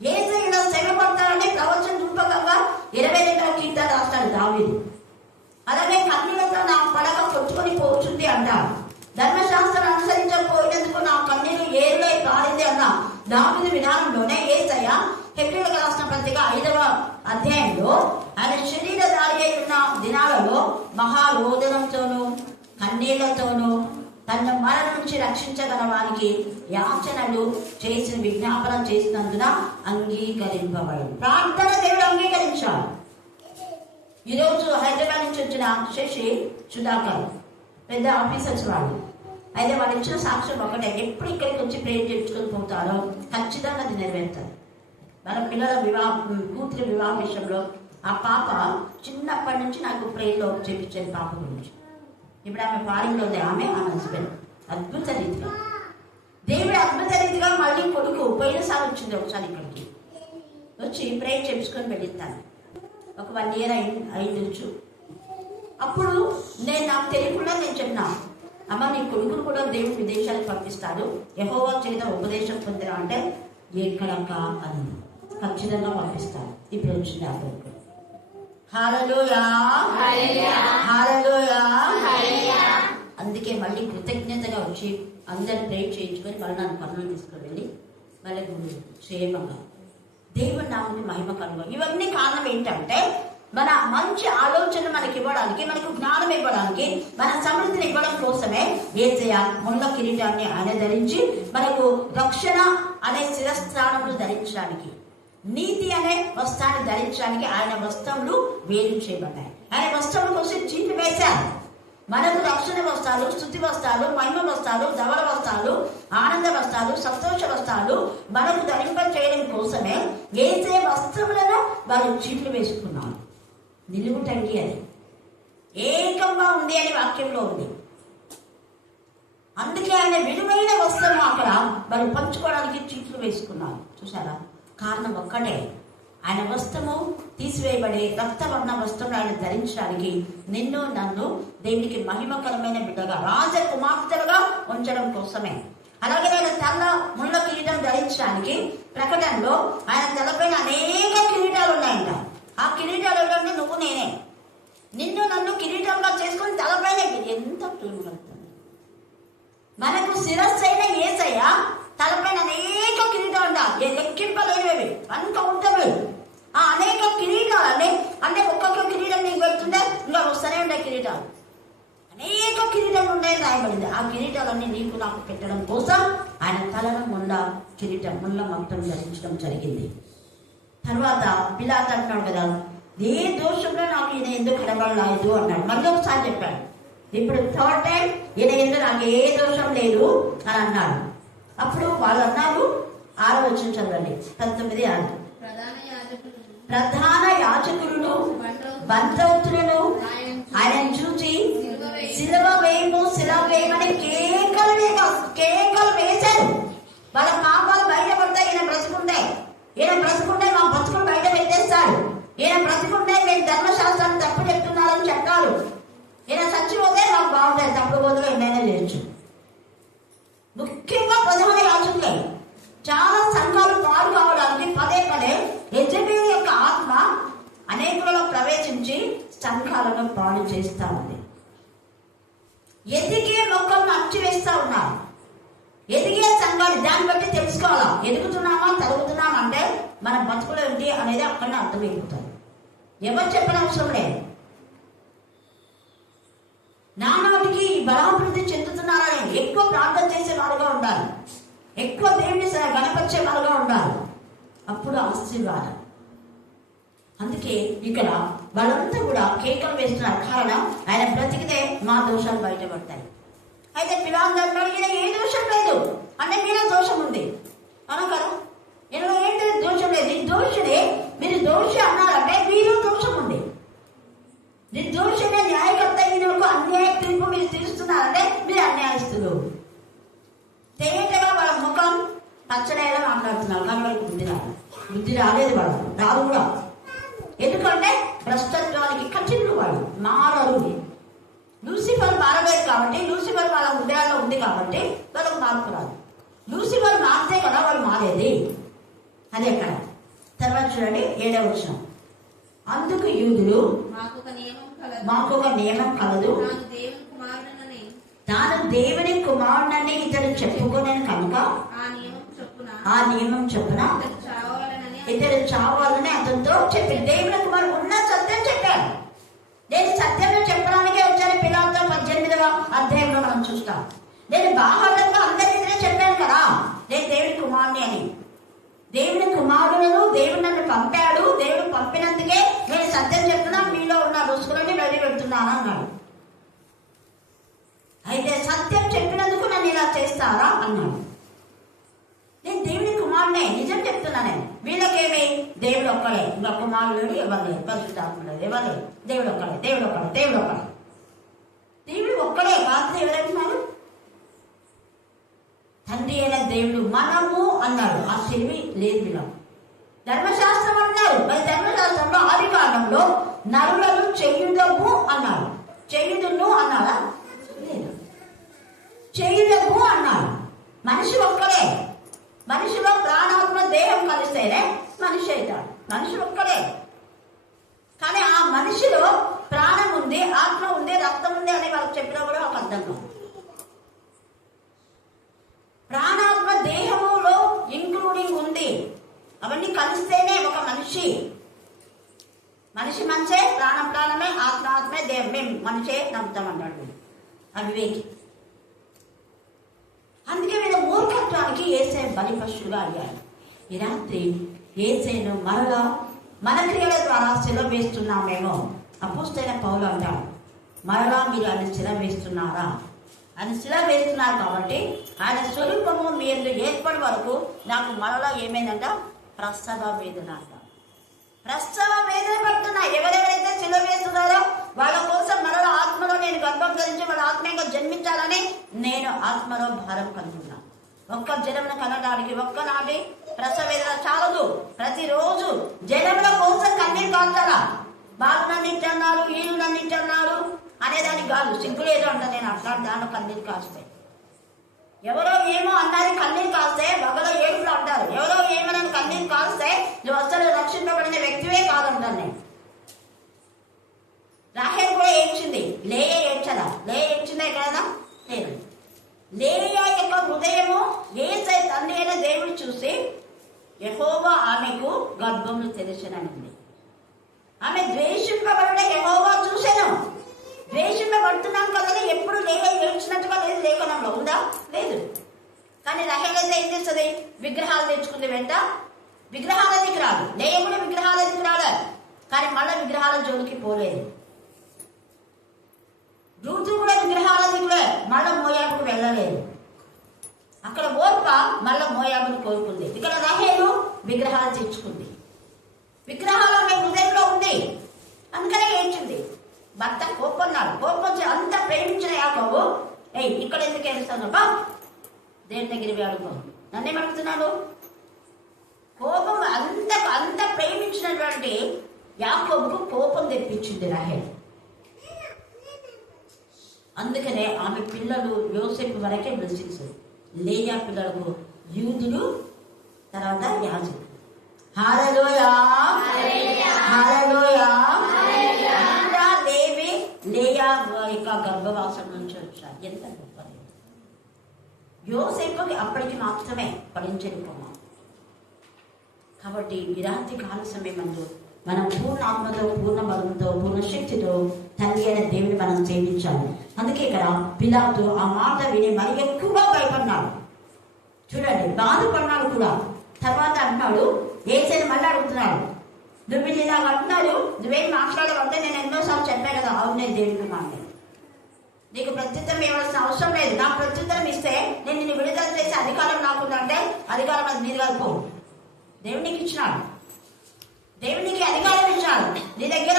యేసే ఇలా శ్రమ పడతాడని ప్రవచన రూపకంగా 22వ కీర్తన రాస్తాడు దావీదు. అలాగే కన్నీళ్లతో నా పడక కొట్టుకొని పోతుంది అంటాడు. ధర్మశాస్త్రం అనుసరించకపోయినందుకు నా కన్నీరు ఏరులై పారింది అన్న దావీదు విధానంలోనే యేసయ్య హెబ్రీయులకు రాసిన పత్రిక 5వ అధ్యాయంలో ఆయన శరీరధారి అయి ఉన్న దినాలలో మహారోదనంతోనూ కన్నీళ్లతోనూ తన మరణం నుంచి రక్షించగల వారికి యాచనలు చేసిన విజ్ఞాపన చేసినందున అంగీకరింపబడి ప్రార్థన దేవుడు అంగీకరించాడు. ఈరోజు హైదరాబాద్ నుంచి వచ్చిన శశి సుధాకర్ పెద్ద ఆఫీసర్స్ వాళ్ళు అయితే వాళ్ళు ఇచ్చిన సాక్ష్యం ఒకటే, ఎప్పుడు ఇక్కడికి వచ్చి ప్రేయర్ చేయించుకొని పోతారో ఖచ్చితంగా అది నెరవేరుతారు. మన పిల్లల కూతురి వివాహ విషయంలో ఆ పాప చిన్నప్పటి నుంచి నాకు ప్రేయర్లో చేయించేది పాప గురించి. ఇప్పుడు ఆమె ఫారిన్లో ఉంది, ఆమె హస్బెండ్. అద్భుత రీతిగా దేవుడు అద్భుత రీతిగా మళ్ళీ కొడుకు పోయినసారి వచ్చింది, ఒకసారి ఇక్కడికి వచ్చి ప్రేయర్ చేయించుకొని వెళ్ళిస్తాను. ఒక 1 year అయిండొచ్చు. అప్పుడు నాకు తెలియకుండా నేను చెప్పినా, అమ్మ నీ కొడుకును కూడా దేవుడు విదేశాలకు పంపిస్తాడు, యెహోవా చేత ఉపదేశం పొందినా అంటే ఎక్కడక్క అని ఖచ్చితంగా పంపిస్తాను. ఇప్పుడు వచ్చింది ఆ కొడుకు. హల్లెలూయా హల్లెలూయా. అందుకే మళ్ళీ కృతజ్ఞతగా వచ్చి అందరు ప్రేయర్ చేయించుకొని మళ్ళీ నన్ను పనులు తీసుకుని వెళ్ళి మళ్ళీ క్షేమంగా దేవుని నామని మహిమ కలుగు. ఇవన్నీ కారణం ఏంటంటే మన మంచి ఆలోచన మనకి ఇవ్వడానికి, మనకు జ్ఞానం ఇవ్వడానికి, మన సమృద్ధిని ఇవ్వడం కోసమే యేసయ్య ముళ్ళ కిరీటాన్ని ఆయన ధరించి మనకు రక్షణ అనే శిరస్త్రాణములు ధరించడానికి, నీతి అనే వస్త్రాన్ని ధరించడానికి ఆయన వస్త్రములు వేరు చేయబడ్డాయి. ఆయన వస్త్రముల కోసం చీటి వేశారు. మనకు రక్షణ వస్త్రాలు, స్తుతి వస్త్రాలు, మహిమ వస్త్రాలు, ధవళ వస్త్రాలు, ఆనంద వస్త్రాలు, సంతోష వస్త్రాలు మనకు ధరింప చేయడం కోసమే యేసే వస్త్రములను వారు చీట్లు వేసుకున్నారు. నిలువుటంగి అది ఏకంగా ఉంది అని వాక్యంలో ఉంది. అందుకే ఆయన విలువైన వస్త్రము అక్కడ వారు పంచుకోవడానికి చీట్లు వేసుకున్నారు. చూసారా? కారణం ఒక్కటే, ఆయన వస్త్రము తీసివేయబడి రక్తవర్ణ వస్త్రం ఆయన ధరించడానికి, నిన్ను నన్ను దేవునికి మహిమకరమైన బిడ్డగా రాజకుమార్తెలుగా ఉంచడం కోసమే. అలాగే ఆయన తల ముళ్ళ కిరీటం ధరించడానికి ప్రకటనలో ఆయన తలపైన అనేక కిరీటాలు ఉన్నాయంట. ఆ కిరీటాలు ఏంటంటే నువ్వు నేనే, నిన్ను నన్ను కిరీటంగా చేసుకొని తలపైన ఎంత ప్రేమపడుతుంది. మనకు శిరస్సు అయిన యేసయ్య తలపైన అనేక కిరీటాలు ఉంటాయి, లెక్కింపలేనివి, అంత ఉంటాయి. ఆ అనేక కిరీటాలని అంటే ఒక్కొక్క కిరీటం నీకు పెడుతుంటే ఇంకా వస్తూనే ఉంటాయి కిరీటాలు. అనేక కిరీటాలు ఉన్నాయని రాయబడింది. ఆ కిరీటాలన్నీ నీకు నాకు పెట్టడం కోసం ఆయన తలను ముళ్ళ కిరీటం, ముళ్ళ మట్టం ధరించడం జరిగింది. తర్వాత పిలాతు అంటున్నాడు కదా, ఏ దోషంలో నాకు ఈయన ఎందుకు కనబడలేదు అన్నాడు. మళ్ళీ ఒకసారి చెప్పాడు, ఇప్పుడు థర్డ్ టైం ఈయన ఎందుకు నాకు ఏ దోషం లేదు అని అన్నాడు. అప్పుడు వాళ్ళు అన్నారు, 6వ వచనం చదవండి, 19:6. ప్రధాన యాజకులను బంధువులను ఆయన చూచి సిలువ వేయమని కేకలు వేశారు. వాళ్ళ పాపాలు బయటపడతాయి. ఈయన బ్రతుకుంటే మా బతుకులు బయట పెట్టేస్తాడు. ఈయన బ్రతుకుంటే మేము ధర్మశాస్త్రాన్ని తప్పు చెప్తున్నారని చెప్పారు. ఈయన చచ్చిపోతే మాకు బాగుంటాయి, తప్పుడు బదులు ఏమైనా చేయొచ్చు. ముఖ్యంగా ప్రధాన యాజకులే. చాలా సంఘాలు పాడు కావడానికి పదే యెజబెలు యొక్క ఆత్మ అనేకులలో ప్రవేశించి సంఘాలను పాడు చేస్తా ఉంది. ఎదిగే మొక్కలను అణచివేస్తా ఉన్నారు. ఎదిగే సంఘాలు దాన్ని బట్టి తెలుసుకోవాలా, ఎదుగుతున్నామా తరుగుతున్నామా అంటే మన బతుకులు ఏంటి అనేది అక్కడనే అర్థమైపోతుంది. ఎవరు చెప్పిన అవసరం లేదు. నానాటికి బలాభివృద్ధి చెందుతున్నారని ఎక్కువ ప్రార్థన చేసే వారుగా ఉండాలి, ఎక్కువ దేవుని గణపరిచే వారుగా ఉండాలి, అప్పుడు ఆశీర్వాదం. అందుకే ఇక్కడ వాళ్ళంతా కూడా కేకలు వేస్తున్నారు. కారణం ఆయన బ్రతికితే మా దోషాలు బయటపడతాయి. అయితే పిల్లలందరూ ఈయన ఏ దోషం లేదు అంటే మీలో దోషం ఉంది అనగారు. ఈయనలో ఏంటి దోషం లేదు, నిర్దోషుడే. మీరు దోషి అన్నారంటే మీలో దోషం ఉంది. నిర్దోషుడే న్యాయకర్త ఈయనకు అన్యాయ తీర్పు మీరు తీరుస్తున్నారంటే మీరు అన్యాయస్తులు. తేటగా వాళ్ళ ముఖం పచ్చడేలా మాట్లాడుతున్నారు, కానీ వాళ్ళకి బుద్ధి రాలేదు, వాళ్ళు రాదు కూడా. ఎందుకంటే భ్రష్టత్వానికి కఠినులు, వాళ్ళు మారరు. లూసిఫర్ మారలేదు కాబట్టి, లూసిఫర్ వాళ్ళ హృదయాల్లో ఉంది కాబట్టి వాళ్ళకు మార్పు రాదు. లూసిఫర్ మారితే కదా వాళ్ళు మారేది. అదే అక్కడ తర్వాత చూడండి 7వ వచనం. అందుకు యూదులు మాకు ఒక నియమం కలదు, తాను దేవుని కుమారుడని ఇతడు చెప్పుకోలేను కనుక ఆ నియమం చొప్పున ఇతడు చావాలని అతనితో చెప్పి దేవుని కుమారుడు ఉన్న సత్యం చెప్పాడు. నేను సత్యంలో చెప్పడానికే వచ్చాను. పిల్లలతో 18వ అధ్యాయంలో మనం చూస్తాం. నేను బాహాటంగా అందరికీ చెప్పాను కదా నేను దేవుని కుమారుని అని. దేవుని కుమారులను దేవుడు నన్ను పంపాడు, దేవుడు పంపినందుకే నేను సత్యం చెప్తున్నా, మీలో ఉన్న రుసుకులని బయట పెడుతున్నాను అన్నాడు. అయితే సత్యం చెప్పినందుకు నన్ను ఇలా చేస్తారా అన్నాడు. నేను దేవుని కుమారునే, నిజం చెప్తున్నా. నేను వీళ్ళకేమి దేవుడు ఒక్కడే, ఇంకా కుమారుడు ఎవరు లేదు, పరిశుద్ధాత్మ లేదు, ఎవరు లేదు, దేవుడు ఒక్కడే, దేవుడు ఒక్కడే, దేవుడు ఒక్కడే. దేవుడు ఒక్కడే కాదు. ఎవరంటున్నారు? తండ్రి అయిన దేవుడు మనము అన్నాడు. ఆ తెలివి లేదు వీళ్ళ. ధర్మశాస్త్రం అన్నారు. మరి ధర్మశాస్త్రంలో ఆది కాలంలో నరులను చెయ్యుదము అన్నాడు. చెయ్యుదును అన్నాడా? లేదు. చెయ్యుదము అన్నాడు. మనిషి ఒక్కడే. మనిషిలో ప్రాణాత్మ దేహం కలిస్తేనే మనిషి అవుతాడు. మనిషి ఒక్కడే. కానీ ఆ మనిషిలో ప్రాణం ఉంది, ఆత్మ ఉంది, రక్తం ఉంది అని వాళ్ళకి చెప్పినా కూడా ఒక అర్థం కాదు. ప్రాణాత్మ దేహములో ఇంక్లూడింగ్ ఉంది. అవన్నీ కలిస్తేనే ఒక మనిషి. మనిషి మనసే, ప్రాణమే, ఆత్మే, దేహం. మేము మనిషే నమ్ముతామంటాడు అవివేకి. అందుకే వీళ్ళ మూర్ఖత్వానికి యేసే బలిపశువుగా అయ్యారు. ఈ రాత్రి యేసేను మరలా మన క్రియల ద్వారా శిలువ వేస్తున్నామేమో. అపోస్తలుడైన పౌలు అంటాడు, మరలా మీరు ఆయన శిలువ వేస్తున్నారా? ఆయన శిలువ వేస్తున్నారు కాబట్టి ఆయన స్వరూపము మీరు ఏర్పడి వరకు నాకు మరలా ఏమైందంట? ప్రసవ వేదన అంట. ప్రసవ వేదన పడుతున్నా. ఎవరెవరైతే శిలువ వేస్తున్నారో వాళ్ళ కోసం మరలా ఆత్మలో నేను గర్భం ధరించి వాళ్ళ ఆత్మీయంగా జన్మించాలని నేను ఆత్మలో భారం కలుగుతున్నా. ఒక్క జనమును కనడానికి ఒక్కనాటి ప్రసవ వేదన చాలదు. ప్రతిరోజు జనముల కోసం కన్నీరు కాల్చాలా. బాలు నన్ను ఇచ్చన్నారు, వీళ్ళు నన్ను ఇచ్చన్నారు అనేదానికి కాదు. సిగ్గులేదు అంట. నేను అట్లాంటి దాంట్లో కన్నీరు కాస్తే, ఎవరో ఏమో అన్నారు కన్నీరు కాస్తే బగలో ఏడుపులు అంటారు. ఎవరో ఏమని కన్నీరు కాస్తే నువ్వు అసలు రక్షింపబడిన వ్యక్తివే కాదంటాను నేను. రాహేల్ కూడా ఏడ్చింది, లేయ ఏడ్చదా? లేయ ఏడ్చిందే కదా? లేదు. లేయ యొక్క హృదయము యేసే తండ్రి అయిన దేవుడు చూసి యెహోవా ఆమెకు గర్భములు తెరిచెననింది. ఆమె ద్వేషింపబడిన యెహోవా చూశాను. ద్వేషింపబడుతున్నాం కదా. ఎప్పుడు లేయ ఏడ్చినట్టుగా లేదు లేఖనంలో ఉందా? లేదు. కానీ రహేల్ అయితే ఏం చేస్తుంది? విగ్రహాలు తెచ్చుకుంది. వెంట విగ్రహాల దగ్గర రాదు. లేయ కూడా విగ్రహాల దగ్గర రాలేదు. కానీ మళ్ళీ విగ్రహాల జోలికి పోలేదు. రూతు కూడా విగ్రహాలు తెచ్చుకుంది. విగ్రహాలు ఆమె హృదయంలో ఉంది, అందుకనే ఏడ్చింది. భర్త కోపన్నాడు. కోపం వచ్చి అంత ప్రేమించిన యాకోబు, ఇక్కడ ఎందుకు ఏడుస్తాను బా, దేవుని దగ్గరికి అడుగు, నన్నేమడుగుతున్నాడు? కోపం అంత ప్రేమించినటువంటి యాకోబుకు కోపం తెప్పించింది రాహేలు. అందుకనే ఆమె పిల్లలు యోసేపు వరకే బ్లెస్సింగ్స్. లేయా పిల్లలకు యూదులు, తర్వాత యాజకులు. హల్లెలూయా, హల్లెలూయా. లేయా యొక్క గర్భవాసం నుంచి వచ్చారు. ఎంత గొప్పది! యోసేపుకి అప్పటికి మాత్రమే ఫలించని కొమ్మ. కాబట్టి విరాంతి కాల సమయమందు మనం పూర్ణ ఆత్మతో, పూర్ణ బలంతో, పూర్ణ శక్తితో తండ్రి అయిన దేవుని మనం సేవించాలి. అందుకే ఇక్కడ పిలాతు ఆ మాట విని మరి ఎక్కువగా భయపడినాడు. చూడండి, బాధపడినాడు కూడా. తర్వాత అంటున్నాడు, యేసయ్యని మళ్ళీ అడుగుతున్నాడు, నువ్వు ఇలా అంటున్నాడు, నువ్వేం మాట్లాడవంటే నేను ఎన్నోసార్లు చెప్పాను కదా. అవును, నేను దేవుడికి మాట, నీకు ప్రత్యుత్తరం ఇవ్వాల్సిన అవసరం లేదు. నాకు ప్రత్యుత్తరం ఇస్తే నేను నిన్ను విడుదల చేసే అధికారం నాకుందంటే అధికారం అది నీది కాదు. దేవునికి ఇచ్చినాడు, దేవునికి అధికారం ఇచ్చాడు. నీ దగ్గర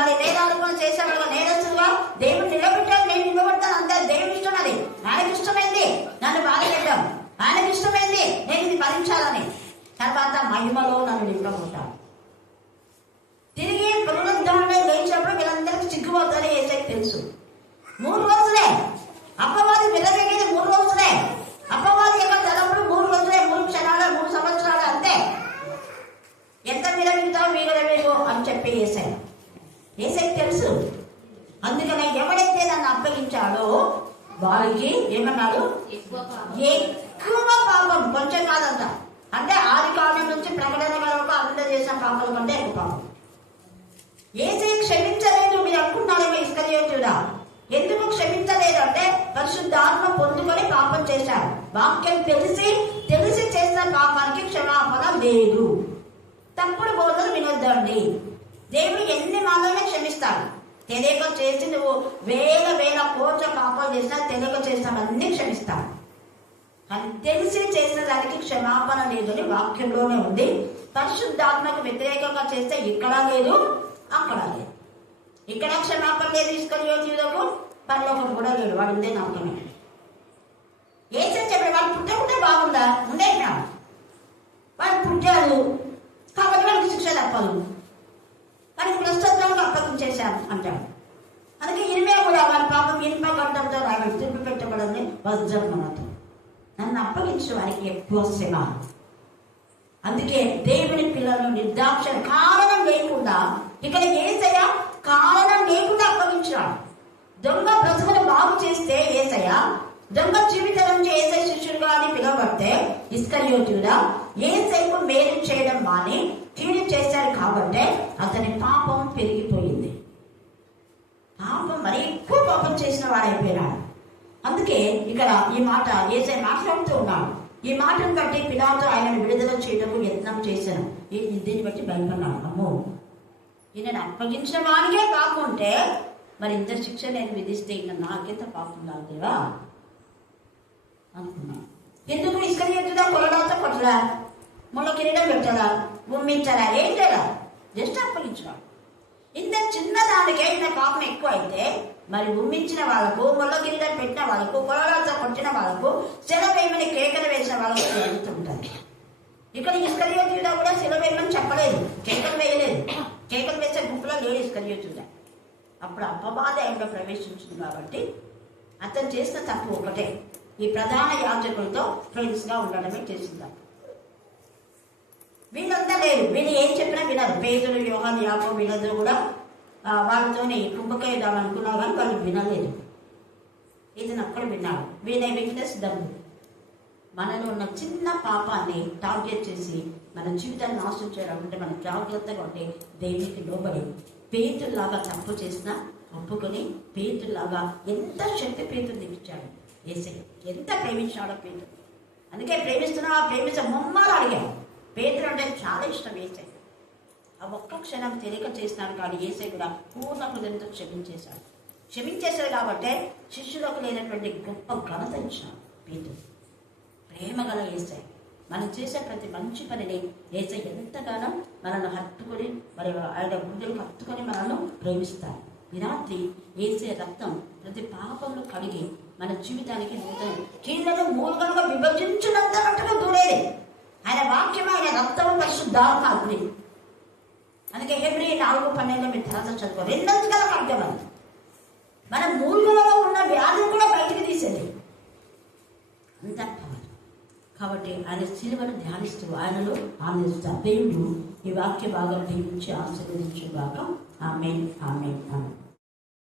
మరి నేరాలు చేసేవాళ్ళుగా, నేరస్తులుగా దేవుడు నిలబెట్టాడు, నేను నిలబెడతాను అంతే. దేవుని ఇష్టం అది. ఆయనకి ఇష్టమైంది నన్ను బాధ పెట్టాం, ఆయనకి ఇష్టమైంది నేను ఇది భరించాలని. తర్వాత మహిమలో నన్ను నింపబోతాను. తిరిగి పునరుద్ధరణ లేచినప్పుడు వీళ్ళందరికీ చిక్కుపోతారని యేసయ్యకి తెలుసు. 3 రోజులే అపవాది విరగేది, 3 రోజులే అపవాది యొక్క తలప్పుడు 3 రోజులే, 3 క్షణాలు, 3 సంవత్సరాలు అంతే. ఎంత విరమితావు వీరవేగు అని చెప్పి యేసయ్యకి తెలుసు. అందుకనే ఎవడైతే నన్ను అప్పగించాడో వారికి ఏమన్నాడు? ఎక్కువ పాపం, కొంచెం కాదంట. అంటే ఆది కాలం నుంచి ప్రకటన వరకు అందరూ చేసిన పాపాల కంటే ఎక్కువ పాపం. యేసయ్య క్షమించలేదు. మీరు అనుకుంటున్నారేమో ఇస్కరియోతీయుడా ఎందుకు క్షమించలేదు అంటే పరిశుద్ధాత్మ పొందుకొని పాపం చేశారు. వాక్యం తెలిసి చేసిన పాపానికి క్షమాపణ లేదు. తప్పుడు బోధలు వినొద్దండి. దేవుడు ఎన్ని మాత్రమే క్షమిస్తాడు. తెలియక చేసి నువ్వు వేల కోట్ల పాపాలు చేసినా తెలియక చేసినవన్నీ క్షమిస్తాడు. కానీ తెలిసి చేసిన దానికి క్షమాపణ లేదని వాక్యంలోనే ఉంది. పరిశుద్ధాత్మకు వ్యతిరేకంగా చేస్తే ఇక్కడ లేదు, అక్కడ లేదు. ఇక్కడ క్షమాపణ లేదు ఇస్కరియోతీయులకు, పరలోకం కూడా లేడు. వాడు ఉందే నమ్మకమే. యేసయ్య చెప్పాడు, వాడు పుట్టకుంటే బాగుందా? ఉండే వాడు పుట్టాడు కాబట్టి వాడికి శిక్ష తప్పదు, వాడికి ప్రస్తుతంగా అప్పగించేశాను అంటాడు. అందుకే ఇనిమే కూడా వాడి పాపం ఇనుప గడ్డంతో రాయబడి తిప్పి పెట్టబడింది వజ్రముతో. నన్ను అప్పగించే వారికి ఎక్కువ శ్రమ. అందుకే దేవుని పిల్లలను నిర్దాక్ష కారణం లేకుండా, ఇక్కడ యేసయ్య కారణం లేకుండా అప్పగించాడు. దొంగ బ్రతుకును బాగు చేస్తే యేసయ్య, దొంగ జీవితం నుంచి యేసయ్య శిష్యుడుగా అని పిలువబడితే ఇస్కరియోతీయుడా యేసయ్యకు మేలు చేయడం మాని కీడు చేశారు కాబట్టి అతని పాపం పెరిగిపోయింది. పాపం మరి ఎక్కువ పాపం చేసిన వాడైపోయినాడు. అందుకే ఇక్కడ ఈ మాట యేసయ్య మాట్లాడుతూ ఉన్నాడు. ఈ మాటను బట్టి పిలాతు ఆయనను విడుదల చేయటకు యత్నం చేశాను. దీన్ని బట్టి భయపడ్డాను, అమ్మో ఈయనను అప్పగించిన వానికే పాపం ఉంటే మరి ఇంత శిక్ష నేను విధిస్తే ఇంకా నాకెంత పాపం కాదేవా అనుకున్నాను. ఎందుకు ఇస్కరియోతీయుడా కొలడాతో కొట్టరా, మొన్న కిరీటం పెట్టరా, ఉమ్మించరా, ఏం చేయరా, జస్ట్ అప్పగించాడు. ఇంత చిన్న దానికే ఇంత పాపం ఎక్కువ అయితే మరి ఉమ్మించిన వాళ్ళకు, మొల్ల కిరీటం పెట్టిన వాళ్ళకు, కొలడాతో కొట్టిన వాళ్ళకు, శిలవేమని కేకలు వేసిన వాళ్ళకు జరుగుతుంటుంది. ఇక్కడ ఇస్కరియోతీయుడా కూడా శిలవేమని చెప్పలేదు, కేకలు వేయలేదు. కేకలు వేసే గుంపులో లేడు ఇస్కరియోతీయుడా. అప్పుడు అపవాది ఆయనలో ప్రవేశించింది కాబట్టి అతను చేసిన తప్పు ఒకటే, ఈ ప్రధాన యాజకులతో ఫ్రెండ్స్గా ఉండడమే చేసింది. వీళ్ళంతా లేదు, వీళ్ళు ఏం చెప్పినా వినరు. పేదలు, యోహాను, యాకోబు వీళ్ళందరూ కూడా వాళ్ళతోనే కుంభకేద్దాం అనుకున్నారు కానీ వాళ్ళు వినలేదు. ఇతను అక్కడ విన్నాడు. వీళ్ళ వీక్నెస్ దమ్ము. మనలో ఉన్న చిన్న పాపాన్ని టార్గెట్ చేసి మన జీవితాన్ని నాశనం చేయాలంటే మనం జాగ్రత్తగా ఉంటే దేవునికి లోబడి పేతుల్లాగా తప్పు చేసినా ఒప్పుకొని పేతుల్లాగా ఎంత శక్తి పేతులు ఇచ్చాడు యేసయ్య. ఎంత ప్రేమించాడో పేతులు. అందుకే ప్రేమిస్తున్నా ముమ్మాలు అడిగాడు. పేతులు అంటే చాలా ఇష్టం యేసయ్య. ఆ ఒక్క క్షణం తెలియక చేసినాడు కానీ యేసయ్య కూడా పూర్ణ హృదయంతో క్షమించేశాడు కాబట్టి శిష్యులకు లేనటువంటి గొప్ప ఘనత ఇచ్చినాడు పేతులు. ప్రేమ గల యేసయ్య. మనం చేసే ప్రతి మంచి పనిని యేసయ్య ఎంతగానో మనల్ని హత్తుకొని మరి ఆయన హృదయం హత్తుకొని మనల్ని ప్రేమిస్తారు. ఈ రాత్రి యేసే రక్తం ప్రతి పాపంలో కడిగి మన జీవితానికి నూతన కీళ్ళను మూలుగలుగా విభజించినంత మట్టుగా దూరేది ఆయన వాక్యం, ఆయన రక్తము పరిశుద్ధాత్మ అగ్ని. అందుకే హెబ్రీ 4:12 మీరు తర్వాత చదువుకో. రెండంతగా వాక్యం అది మన మూలుగలలో ఉన్న వ్యాధిని కూడా బయటికి తీసేది అంత పవర్. కాబట్టి ఆయన శిలువను ధ్యానిస్తూ ఆయనలో ఆనందిస్తారు. దేవుడు ఈ వాక్య భాగం దీవించి ఆశీర్వదించుగాక. ఆమేన్, ఆమేన్, ఆమేన్.